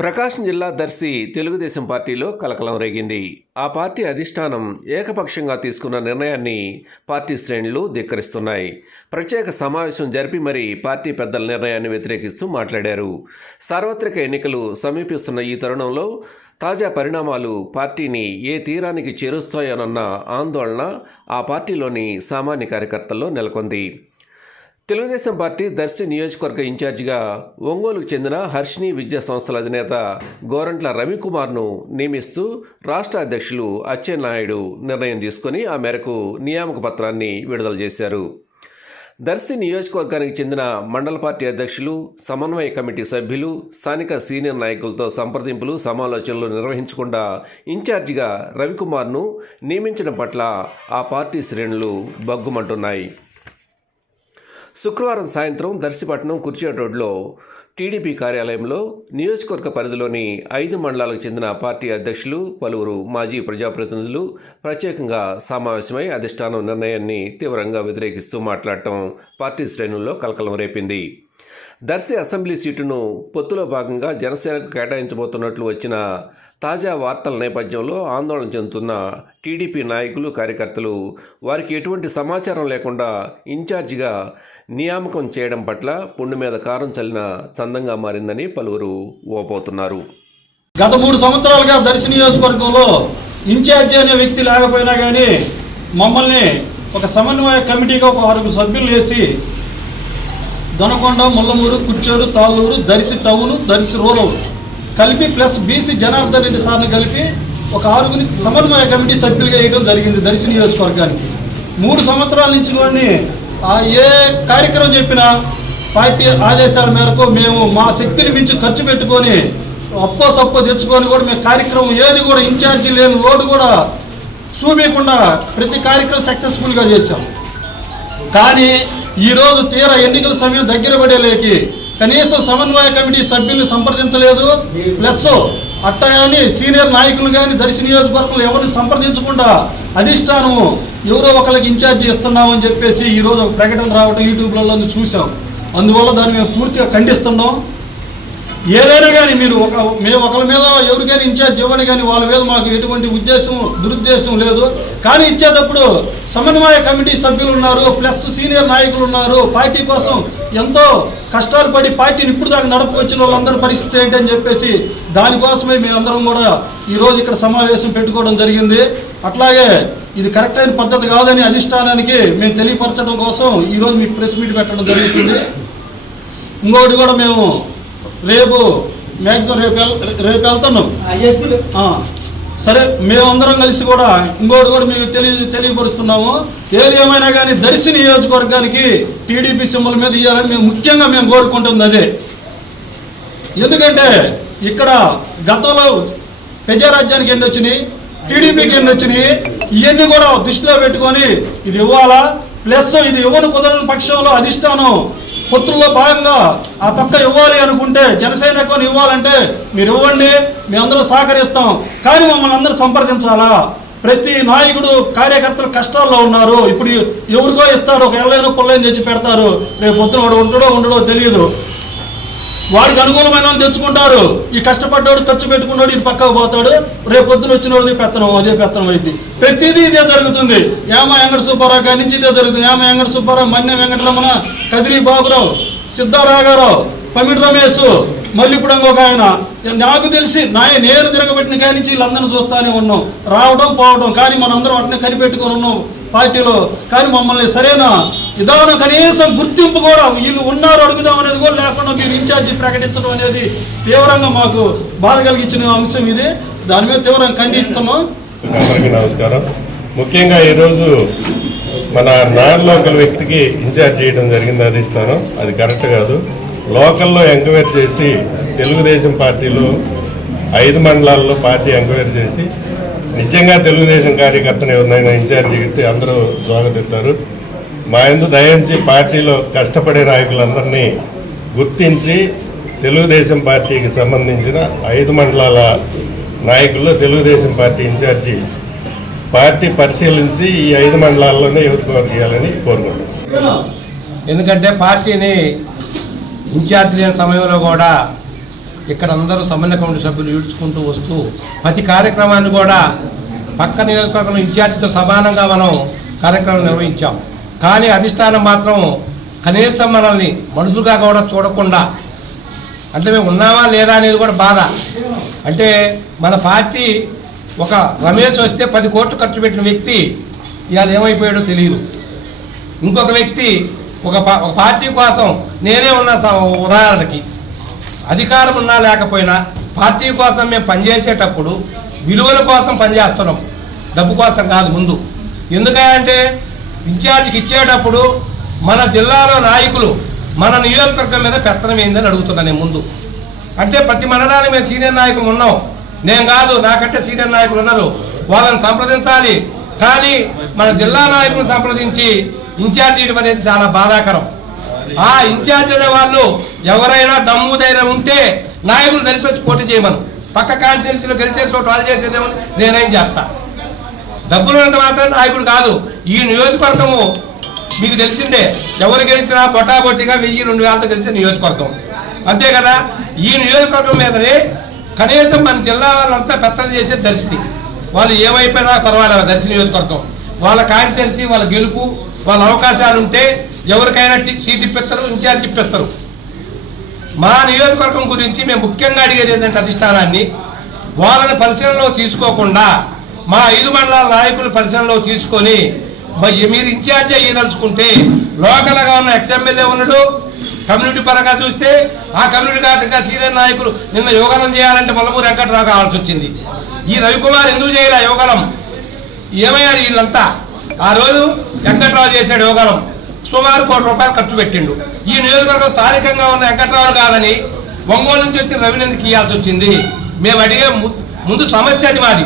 Prakasam జిల్లా దర్శి తెలుగుదేశం పార్టీలో కలకలం రేగింది. ఆ పార్టీ అధిష్టానం ఏకపక్షంగా తీసుకున్న నిర్ణయాన్ని పార్టీ శ్రేణులు ధిక్కరిస్తున్నాయి. ప్రత్యేక సమావేశం జరిపి మరీ పార్టీ పెద్దల నిర్ణయాన్ని వ్యతిరేకిస్తూ మాట్లాడారు. సార్వత్రిక ఎన్నికలు సమీపిస్తున్న ఈ తరుణంలో తాజా పరిణామాలు పార్టీని ఏ తీరానికి చేరుస్తాయోనన్న ఆందోళన ఆ పార్టీలోని సామాన్య కార్యకర్తల్లో నెలకొంది. తెలుగుదేశం పార్టీ దర్శి నియోజకవర్గ ఇన్ఛార్జిగా ఒంగోలుకు చెందిన హర్షిని విద్యా సంస్థల అధినేత గోరంట్ల రవికుమార్ను నియమిస్తూ రాష్ట్ర అధ్యక్షులు అచ్చెన్నాయుడు నిర్ణయం తీసుకొని ఆ మేరకు నియామక పత్రాన్ని విడుదల చేశారు. దర్శి నియోజకవర్గానికి చెందిన మండల పార్టీ అధ్యక్షులు సమన్వయ కమిటీ సభ్యులు స్థానిక సీనియర్ నాయకులతో సంప్రదింపులు సమాలోచనలు నిర్వహించకుండా ఇన్ఛార్జిగా రవికుమార్ను నియమించడం పట్ల ఆ పార్టీ శ్రేణులు బగ్గుమంటున్నాయి శుక్రవారం సాయంత్రం దర్శిపట్నం కుర్చేట్ రోడ్లో టీడీపీ కార్యాలయంలో నియోజకవర్గ పరిధిలోని ఐదు మండలాలకు చెందిన పార్టీ అధ్యక్షులు పలువురు మాజీ ప్రజాప్రతినిధులు ప్రత్యేకంగా సమావేశమై అధిష్టానం నిర్ణయాన్ని తీవ్రంగా వ్యతిరేకిస్తూ మాట్లాడటం పార్టీ శ్రేణుల్లో కలకలం రేపింది. దర్శి అసెంబ్లీ సీటును పొత్తులో భాగంగా జనసేనకు కేటాయించబోతున్నట్లు వచ్చిన తాజా వార్తల నేపథ్యంలో ఆందోళన చెందుతున్న టీడీపీ నాయకులు కార్యకర్తలు వారికి ఎటువంటి సమాచారం లేకుండా ఇన్ఛార్జిగా నియామకం చేయడం పట్ల పుండు మీద కారం చల్లిన చందంగా మారిందని పలువురు ఓపోతున్నారు గత మూడు సంవత్సరాలుగా దర్శి నియోజకవర్గంలో ఇన్ఛార్జి అనే వ్యక్తి లేకపోయినా కానీ మమ్మల్ని ఒక సమన్వయ కమిటీగా ఒక ఆరుగురు సభ్యులు వేసి దొనకొండ ముల్లమూరు కుర్చేరు తాళ్ళూరు దర్శి టౌన్ దర్శి రూరల్. కలిపి ప్లస్ బీసీ జనార్దన్ రెడ్డి సార్ని కలిపి ఒక ఆరుగురి సమన్వయ కమిటీ సభ్యులుగా వేయడం జరిగింది దర్శి నియోజకవర్గానికి. మూడు సంవత్సరాల నుంచి కొన్ని ఏ కార్యక్రమం చెప్పినా పార్టీ ఆదేశాల మేరకు మేము మా శక్తిని మించి ఖర్చు పెట్టుకొని అప్పో సప్పో తెచ్చుకొని కూడా మేము కార్యక్రమం ఏది కూడా ఇన్ఛార్జి లేని లోటు కూడా చూపించకుండా ప్రతి కార్యక్రమం సక్సెస్ఫుల్గా చేశాం. కానీ ఈరోజు తీరా ఎన్నికల సమయం దగ్గర పడేలేకి. కనీసం సమన్వయ కమిటీ సభ్యుల్ని సంప్రదించలేదు. ప్లస్ అట్టగాని సీనియర్ నాయకులు కానీ దర్శి నియోజకవర్గంలో ఎవరిని సంప్రదించకుండా అధిష్టానము ఎవరో ఒకరికి ఇన్ఛార్జి ఇస్తున్నామని చెప్పేసి ఈరోజు ఒక ప్రకటన రావడం యూట్యూబ్లలో చూసాం అందువల్ల దాన్ని మేము పూర్తిగా ఖండిస్తున్నాం. ఏదైనా కానీ మీరు ఒక మేము ఒకరి మీద ఎవరికైనా ఇన్ఛార్జ్ జీవని కానీ వాళ్ళ మీద మాకు ఎటువంటి ఉద్దేశం దురుద్దేశం లేదు. కానీ ఇచ్చేటప్పుడు సమన్వయ కమిటీ సభ్యులు ఉన్నారు ప్లస్ సీనియర్ నాయకులు ఉన్నారు. పార్టీ కోసం ఎంతో కష్టాలు పడి పార్టీని ఇప్పుడు దాకా నడప వచ్చిన వాళ్ళందరి పరిస్థితి ఏంటని చెప్పేసి దానికోసమే మేమందరం కూడా ఈరోజు ఇక్కడ సమావేశం పెట్టుకోవడం జరిగింది. అట్లాగే ఇది కరెక్ట్ అయిన పద్ధతి కాదని అధిష్టానానికి మేము తెలియపరచడం కోసం ఈరోజు మీ ప్రెస్ మీట్ పెట్టడం జరుగుతుంది. ఇంకోటి కూడా మేము రేపు మ్యాక్సిమం రేపు రేపు వెళ్తున్నాం. సరే మేమందరం కలిసి కూడా ఇంకోటి కూడా మీకు తెలియ తెలియపరుస్తున్నాము. ఏది ఏమైనా కానీ దర్శి నియోజకవర్గానికి టీడీపీ సింబల్ మీద ఇవ్వాలని మేము ముఖ్యంగా మేము కోరుకుంటుంది అదే. ఎందుకంటే ఇక్కడ గతంలో ప్రజారాజ్యానికి ఎన్ని వచ్చినాయి? టీడీపీకి ఎన్ని వచ్చినాయి? ఇవన్నీ కూడా దృష్టిలో పెట్టుకొని ఇది ఇవ్వాలా? ప్లస్ ఇది ఇవ్వని కుదరని పక్షంలో అధిష్టానం పొత్తుల్లో భాగంగా ఆ పక్క ఇవ్వాలి అనుకుంటే జనసేనకు ఇవ్వాలంటే మీరు ఇవ్వండి మేమందరూ సహకరిస్తాం. కానీ మమ్మల్ని అందరూ సంప్రదించాలా? ప్రతి నాయకుడు కార్యకర్తలు కష్టాల్లో ఉన్నారు. ఇప్పుడు ఎవరికో ఇస్తారు ఒక ఎల్లైన పుల్లైన తెచ్చి పెడతారు. రేపు పొద్దున వాడు ఉండడో ఉండడో తెలియదు వాడికి అనుకూలమైన వాళ్ళు తెచ్చుకుంటారు ఈ కష్టపడ్డాడు ఖర్చు పెట్టుకున్నాడు ఇటు పక్కకు పోతాడు. రేపు పొద్దున వచ్చిన వాడిది పెత్తనం అదే పెత్తనం అయింది ప్రతిదీ ఇదే జరుగుతుంది. యామ వెంకట సుబ్బారావు కాడి నుంచి ఇదే జరుగుతుంది. ఏమ వెంకట సుబ్బారావు మన్య వెంకటరమణ కదిరి బాబురావు సిద్ధారాఘారావు పమిడి రమేష్ మళ్ళీ ఇప్పుడు ఇంకొక ఆయన. నాకు తెలిసి నా నేను తిరగబెట్టిన కాడి నుంచి వీళ్ళందరినీ చూస్తానే ఉన్నాం. రావడం పోవడం కానీ మనందరం అట్నే కనిపెట్టుకొని ఉన్నాం పార్టీలో. కానీ మమ్మల్ని సరైన? విధానం కనీసం గుర్తింపు కూడా వీళ్ళు ఉన్నారు అడుగుదాం అనేది కూడా లేకుండా మీరు ఇన్ఛార్జి ప్రకటించడం అనేది తీవ్రంగా మాకు బాధ కలిగించిన అంశం ఇది. దాని మీద తీవ్రంగా ఖండిస్తున్నాం. అందరికీ నమస్కారం. ముఖ్యంగా ఈరోజు మన నాన్ లోకల్ వ్యక్తికి ఇన్ఛార్జ్ చేయడం జరిగింది అధిష్టానం. అది కరెక్ట్ కాదు. లోకల్లో ఎంక్వైరీ చేసి తెలుగుదేశం పార్టీలో ఐదు మండలాల్లో పార్టీ ఎంక్వైరీ చేసి నిజంగా తెలుగుదేశం కార్యకర్తను ఎవరినైనా ఇన్ఛార్జ్ చెప్తే అందరూ స్వాగతిస్తారు. మా ఎందు దయించి పార్టీలో కష్టపడే నాయకులందరినీ గుర్తించి తెలుగుదేశం పార్టీకి సంబంధించిన ఐదు మండలాల నాయకుల్లో తెలుగుదేశం పార్టీ ఇన్ఛార్జి పార్టీ పరిశీలించి ఈ ఐదు మండలాల్లోనే ఎవరికి చేయాలని కోరుకుంటున్నాం. ఎందుకంటే పార్టీని ఇన్ఛార్జ్ లేని సమయంలో కూడా ఇక్కడ అందరూ సమన్వయ కమిటీ సభ్యులు ఈడ్చుకుంటూ వస్తూ ప్రతి కార్యక్రమాన్ని కూడా పక్క నియోజకవర్గం ఇన్ఛార్జితో సమానంగా మనం కార్యక్రమం నిర్వహించాం. కానీ అధిష్టానం మాత్రం కనీసం మనల్ని మనుషులుగా కూడా చూడకుండా అంటే మేము ఉన్నామా లేదా అనేది కూడా బాధ. అంటే మన పార్టీ ఒక రమేష్ వస్తే పది కోట్లు ఖర్చు పెట్టిన వ్యక్తి ఇవాళ ఏమైపోయాడో తెలియదు. ఇంకొక వ్యక్తి ఒక ఒక పార్టీ కోసం నేనే ఉన్న స- ఉదాహరణకి. అధికారం ఉన్నా లేకపోయినా పార్టీ కోసం మేము పనిచేసేటప్పుడు విలువల కోసం పనిచేస్తున్నాం. డబ్బు కోసం కాదు ముందు. ఎందుకంటే ఇన్ఛార్జికి ఇచ్చేటప్పుడు మన జిల్లాలో నాయకులు మన నియోజకవర్గం మీద పెత్తనం ఏందని అడుగుతున్నా నేను ముందు. అంటే ప్రతి మండలానికి మేము సీనియర్ నాయకులు ఉన్నాం. నేను కాదు నాకంటే సీనియర్ నాయకులు ఉన్నారు. వాళ్ళని సంప్రదించాలి. కానీ మన జిల్లా నాయకులను సంప్రదించి ఇన్ఛార్జ్ ఇవ్వడం అనేది చాలా బాధాకరం. ఆ ఇన్ఛార్జ్ అనే వాళ్ళు ఎవరైనా దమ్ము ధైర్యం ఉంటే నాయకులు తెలిసి వచ్చి పోటీ చేయమను. పక్క కాన్స్టిట్యున్సీలో చోట వాళ్ళు చేసేదేమో నేనేం చేస్తా. డబ్బులున్నంత మాత్రం నాయకుడు కాదు. ఈ నియోజకవర్గము మీకు తెలిసిందే ఎవరు గెలిచినా బొటాబొట్టిగా వెయ్యి రెండు వేలతో గెలిచిన నియోజకవర్గం. అంతే కదా? ఈ నియోజకవర్గం మీదనే కనీసం మన జిల్లా వాళ్ళంతా పెత్తన చేసే దర్శిని వాళ్ళు ఏమైపోయినా పర్వాలేదు దర్శి నియోజకవర్గం. వాళ్ళ కాన్స్టిట్యున్సీ వాళ్ళ గెలుపు వాళ్ళ అవకాశాలు ఉంటే ఎవరికైనా సీట్ ఇప్పిస్తారు ఇన్ఛార్జ్ ఇప్పిస్తారు. మా నియోజకవర్గం గురించి మేము ముఖ్యంగా అడిగేది ఏంటంటే అధిష్టానాన్ని వాళ్ళని పరిశీలనలో తీసుకోకుండా మా ఐదు మండలాల నాయకులు పరిశీలనలో తీసుకొని మీరు ఇన్ఛార్జ్ అయ్యదలుచుకుంటే లోకల్గా ఉన్న ఎక్స్ఎమ్మెల్యే ఉన్నాడు. కమ్యూనిటీ పరంగా చూస్తే ఆ కమ్యూనిటీ కాకుండా సీనియర్ నాయకులు నిన్న యోగాలం చేయాలంటే మల్లమూరు వెంకట్రావు కావాల్సి వచ్చింది. ఈ రవికుమార్ ఎందుకు చేయలే యోగాలం ఏమయ్యారు వీళ్ళంతా? ఆ రోజు వెంకట్రావు చేశాడు యోగాలం సుమారు కోటి రూపాయలు ఖర్చు పెట్టిండు. ఈ నియోజకవర్గం స్థానికంగా ఉన్న వెంకట్రావు కాదని ఒంగోలు నుంచి వచ్చి రవినందుకు ఇవ్వాల్సి వచ్చింది. మేము అడిగే ము- ముందు సమస్య అది మాది.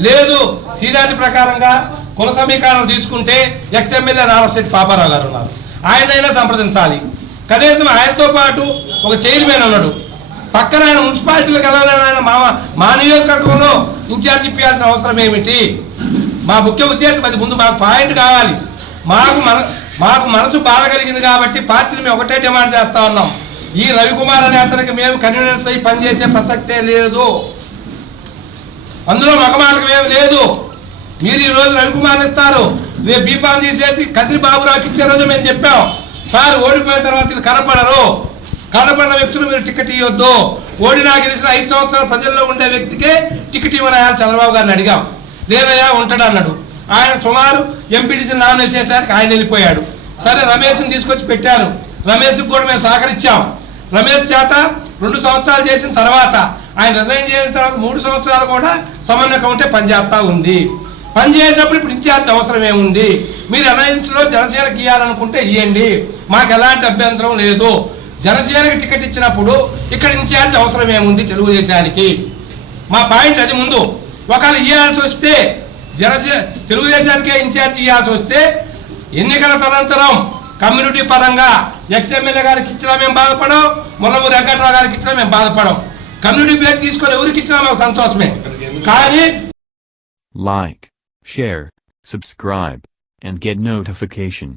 లేదు సీనియారిటీ ప్రకారంగా కుల సమీకరణలు తీసుకుంటే ఎక్స్ఎమ్మెల్యే నారాశెట్టి పాపారావు గారు ఉన్నారు. ఆయనైనా సంప్రదించాలి. కనీసం ఆయనతో పాటు ఒక చైర్మన్ ఉన్నాడు. పక్కన ఆయన మున్సిపాలిటీలకు వెళ్ళాలని ఆయన మా మా నియోజకవర్గంలో ఇన్ఛార్జ్ ఇప్పించాల్సిన అవసరం ఏమిటి? మా ముఖ్య ఉద్దేశం అది. ముందు మాకు పాయింట్ కావాలి. మాకు మన మాకు మనసు బాధ కలిగింది కాబట్టి పార్టీని మేము ఒకటే డిమాండ్ చేస్తా ఉన్నాం. ఈ రవికుమార్ అనే అతనికి మేము కన్వీనర్స్ అయి పనిచేసే ప్రసక్తే లేదు. అందులో మగమాటకు ఏమి లేదు. మీరు ఈ రోజు రవికుమార్ ఇస్తారు. రేపు బీపాన్ తీసేసి కదిరి బాబురావుకి ఇచ్చే రోజు మేము చెప్పాం. సార్ ఓడిపోయిన తర్వాత వీళ్ళు కనపడరు. కనపడిన వ్యక్తులు మీరు టికెట్ ఇవ్వద్దు ఓడినా గెలిచిన ఐదు సంవత్సరాల ప్రజల్లో ఉండే వ్యక్తికే టికెట్ ఇవ్వని ఆయన చంద్రబాబు గారిని అడిగాం. లేదయ్యా ఉంటాడు అన్నాడు. ఆయన సుమారు ఎంపీటీసీ నామినేషన్ చేయడానికి ఆయన వెళ్ళిపోయాడు. సరే రమేష్ని తీసుకొచ్చి పెట్టారు. రమేష్కి కూడా మేము సహకరించాం. రమేష్ చేత రెండు సంవత్సరాలు చేసిన తర్వాత ఆయన రిజైన్ చేసిన తర్వాత మూడు సంవత్సరాలు కూడా సమన్వయ ఉంటే పనిచేస్తూ ఉంది. పని చేసినప్పుడు ఇప్పుడు ఇన్ఛార్జ్ అవసరం ఏముంది? మీరు అలయన్స్లో జనసేనకి ఇవ్వాలనుకుంటే ఇవ్వండి మాకు ఎలాంటి అభ్యంతరం లేదు. జనసేనకి టికెట్ ఇచ్చినప్పుడు ఇక్కడ ఇన్ఛార్జ్ అవసరం ఏముంది తెలుగుదేశానికి? మా పాయింట్ అది ముందు. ఒకవేళ ఇవ్వాల్సి వస్తే జనసే తెలుగుదేశానికే ఇన్ఛార్జ్ ఇవ్వాల్సి వస్తే ఎన్నికల తదనంతరం కమ్యూనిటీ పరంగా ఎక్స్ఎమ్మెల్యే గారికి ఇచ్చినా మేము బాధపడం ముల్లమూరి వెంకట్రావు గారికి ఇచ్చినా మేము బాధపడం కమ్యూనిటీ ప్లేస్ తీసుకొని ఎవరికి ఇచ్చినా మాకు సంతోషమే కానీ like share subscribe and get notification.